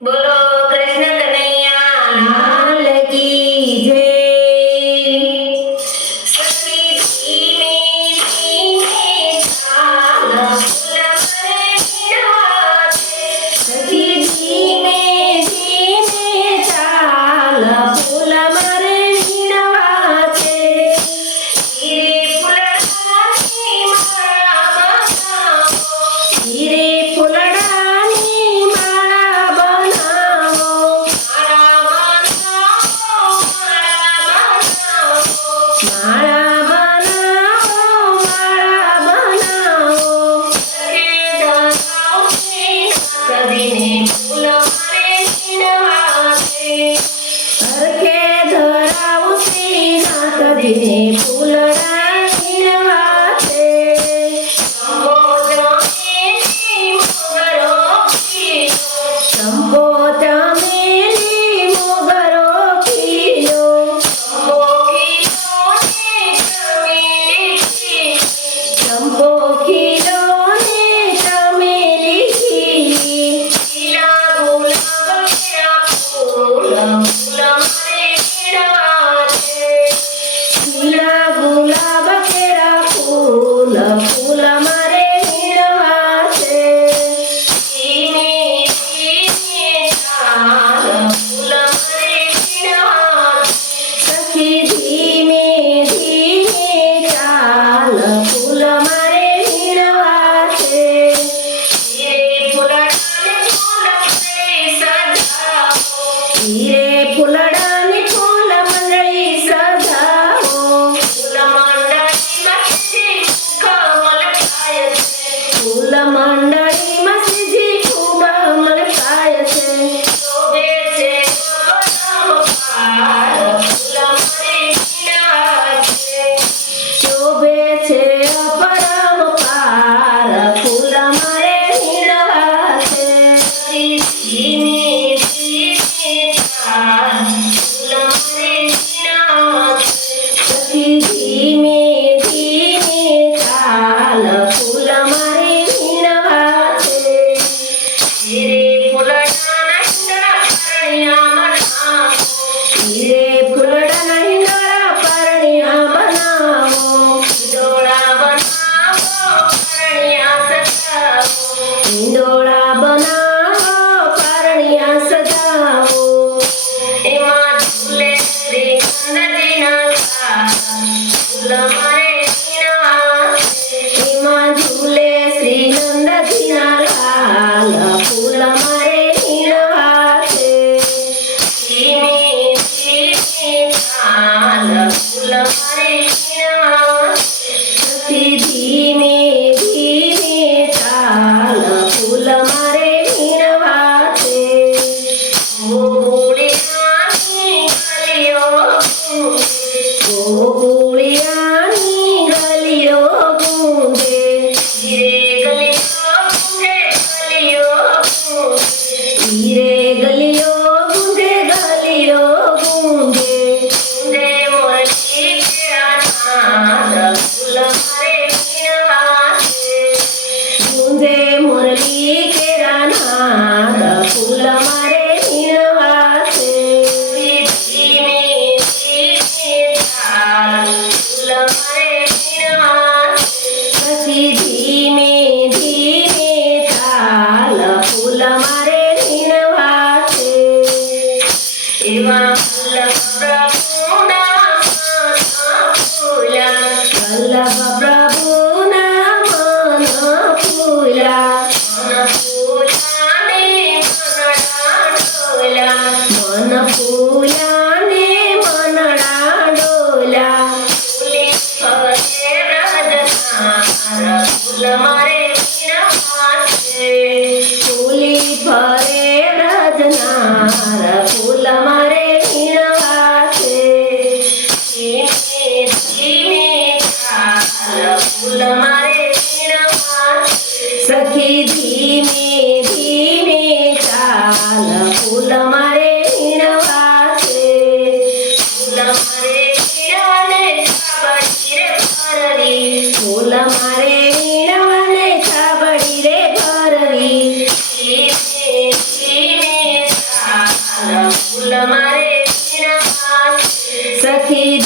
બોલો કૃષ્ણ કનૈયા લાલ કી જય। સખી ધીમે ધીમે ચાલ ફૂલ મારે વીણવા છે। સખી ધીમે ધીમે ચાલ ફૂલ મારે વીણવા છે। ધીરે ફૂલડાની માળા બનાવો, ધીરે ફૂલડાની માળા બનાવો, માળા બનાવો, માળા બનાવો, માળા બનાવો। હરખે ધરાવશે નાથજીને ફૂલડા વીણવા છે। ચંપો ચમેલી મોગરો ખીલ્યો, ચંપો ખીલો ને ચમેલી ખીલી। લીલા ગુલાબ કેરા ફૂલ, ફૂલ મારે વીણવા છે। ધીમે ધીમે ચાલ ફૂલ મારે વીણવા છે। સખી ધીમે ધીમે ચાલ ફૂલ મારે વીણવા છે। ધીરે ફૂલડાને ફૂલ મંડળી સજાવો, ફૂલ મંડળીમાં શ્રીજી ખૂબ મલકાય છે। શોભે છે અપરમ પાર ફૂલ મારે વીણવા છે। ધીમે ધીમે ચાલ ફૂલ મારે વીણવા છે। સખી ધીમે ધીમે ચાલ ફૂલ મારે વીણવા છે। ધીરે ફૂલડાના હિંડોળા પરણ્યા બનાવો, હિંડોળા બનાવો પરણ્યા સજાવો, હિંડોળા બનાવો પરણ્યા સજાવો। એમાં ઝૂલે શ્રી નંદજીના ફૂલ મારે વીણવા છે। એમાં ઝૂલે શ્રી નંદજીના લાલ ફૂલ મારે વીણવા છે। ધીમે ધીમે ચાલ ફૂલ મારે વીણવા છે। સખી ધીમે ધીમે ચાલ ફૂલ મારે વીણવા છે। ગોકુળિયાની ગલીઓ ગૂંજે, ગોકુળિયાની ગલીઓ ગૂંજે, ધીરે ગલીઓ ગૂંજે, ધીરે ગલીઓ ગૂંજે, ગલીઓ ગૂંજે। ગૂંજે મોરલી કેરા નાદ ફૂલ મારે વીણવા છે। ગૂંજે મુરલી કેરા નાદ ફૂલ મારે વીણવા છે। ધીમે ધીમે ચાલ ફૂલ મારે વીણવા છે। સખી ધીમે ધીમે ચાલ ફૂલ મારે વીણવા છે। એવા વલ્લભ પ્રભુના મન ફૂલ્યા, મન ફૂલ્યાને મનડા ડોલ્યા। ફૂલ મારે વીણવા છે। ફૂલી ફરે વ્રજનાર ફૂલ મારે વીણવા છે। ધીમે ધીમે ચાલ ફૂલ મારે વીણવા છે। સખી ધીમે ધીમે ચાલ ફૂલ મારે વીણવા છે। ફૂલ મારે વીણવાને છાબડી રે ભરવી, ફૂલ મારે વીણવાને છાબડી રે ભરવી। ધીમે ધીમે ફૂલ મારે વીણવા છે. સખી